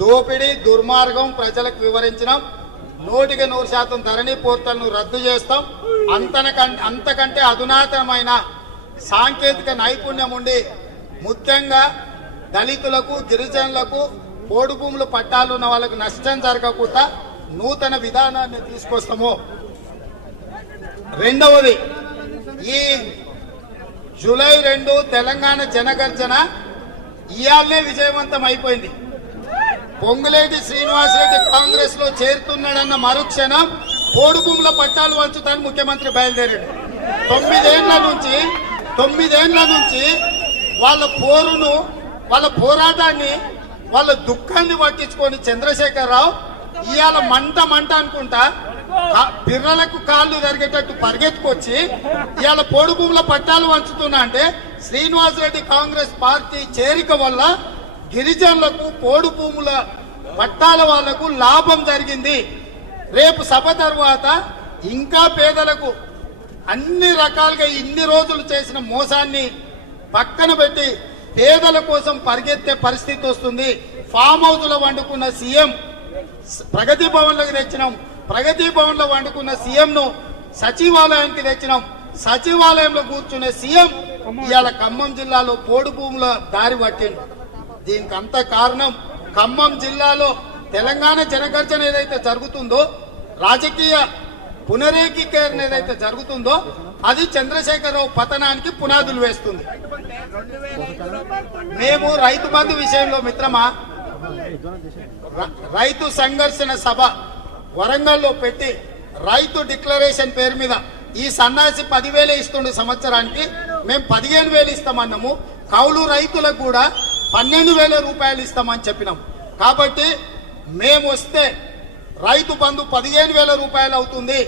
దోపిడీ దుర్మార్గం ప్రజలకు వివరించినాం. నూటికి నూరు శాతం ధరణి పోర్టల్ను రద్దు చేస్తాం. అంతనకంటే అంతకంటే అధునాతనమైన సాంకేతిక నైపుణ్యం ఉండి ముఖ్యంగా దళితులకు గిరిజనులకు పోడు భూములు పట్టాలు ఉన్న వాళ్ళకు నష్టం జరగకుండా నూతన విధానాన్ని తీసుకొస్తాము. రెండవది ఈ జూలై రెండు తెలంగాణ జనగర్జన ఇయాలనే విజయవంతం అయిపోయింది. పొంగులేటి శ్రీనివాసరెడ్డి కాంగ్రెస్లో చేరుతున్నాడన్న మరుక్షణం పోడు భూముల పట్టాలు వంచుతాను ముఖ్యమంత్రి బయలుదేరాడు. తొమ్మిదేళ్ళ నుంచి తొమ్మిదేళ్ళ నుంచి వాళ్ళ పోరును వాళ్ళ పోరాటాన్ని వాళ్ళ దుఃఖాన్ని పట్టించుకొని చంద్రశేఖరరావు ఇవాళ మంట మంట అనుకుంటా కా- పిర్రలకు కాళ్ళు జరిగేటట్టు పరిగెత్తుకొచ్చి ఇవాళ పోడు భూముల పట్టాలు వంచుతున్నా అంటే శ్రీనివాసరెడ్డి కాంగ్రెస్ పార్టీ చేరిక వల్ల గిరిజనులకు పోడు భూముల పట్టాల వాళ్ళకు లాభం జరిగింది. రేపు సభ తర్వాత ఇంకా పేదలకు అన్ని రకాలుగా ఇన్ని రోజులు చేసిన మోసాన్ని పక్కన పెట్టి పేదల కోసం పరిగెత్తే పరిస్థితి వస్తుంది. ఫామ్ హౌస్లో వండుకున్న సీఎం ప్రగతి భవన్లోకి తెచ్చినాం. ప్రగతి భవన్లో వండుకున్న సీఎం ను సచివాలయానికి తెచ్చినాం. సచివాలయంలో కూర్చునే సీఎం ఇవాళ ఖమ్మం జిల్లాలో పోడు భూముల దారి పట్టిండు. దీనికి అంత కారణం ఖమ్మం జిల్లాలో తెలంగాణ జనగర్జన ఏదైతే జరుగుతుందో రాజకీయ పునరేకీకరణ ఏదైతే జరుగుతుందో అది చంద్రశేఖరరావు పతనానికి పునాదులు వేస్తుంది. మేము రైతు బంధు విషయంలో మిత్రమా రైతు సంఘర్షణ సభ వరంగల్లో పెట్టి రైతు డిక్లరేషన్ పేరు మీద ఈ సన్నాసి పదివేలు ఇస్తుండే సంవత్సరానికి మేము పదిహేను వేలు ఇస్తామన్నాము. కౌలు రైతులకు కూడా పన్నెండు వేల రూపాయలు ఇస్తామని చెప్పినాం. కాబట్టి మేము వస్తే రైతు బంధు పదిహేను వేల రూపాయలు అవుతుంది.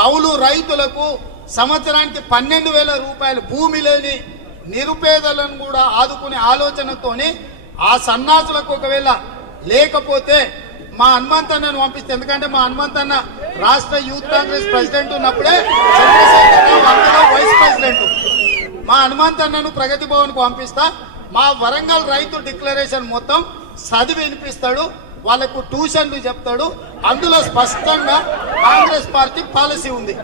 కౌలు రైతులకు సంవత్సరానికి పన్నెండు వేల రూపాయలు భూమి లేని నిరుపేదలను కూడా ఆదుకునే ఆలోచనతోని ఆ సన్నాసులకు ఒకవేళ లేకపోతే మా హనుమంతన్నను పంపిస్తే ఎందుకంటే మా హనుమంతన్న రాష్ట్ర యూత్ కాంగ్రెస్ ప్రెసిడెంట్ ఉన్నప్పుడే చంద్రశేఖరరావు వైస్ ప్రెసిడెంట్. మా హనుమంతన్నను ప్రగతి భవన్కు పంపిస్తా మా వరంగల్ రైతు డిక్లరేషన్ మొత్తం చదివి వినిపిస్తాడు వాళ్ళకు ట్యూషన్లు చెప్తాడు అందులో స్పష్టంగా కాంగ్రెస్ పార్టీ పాలసీ ఉంది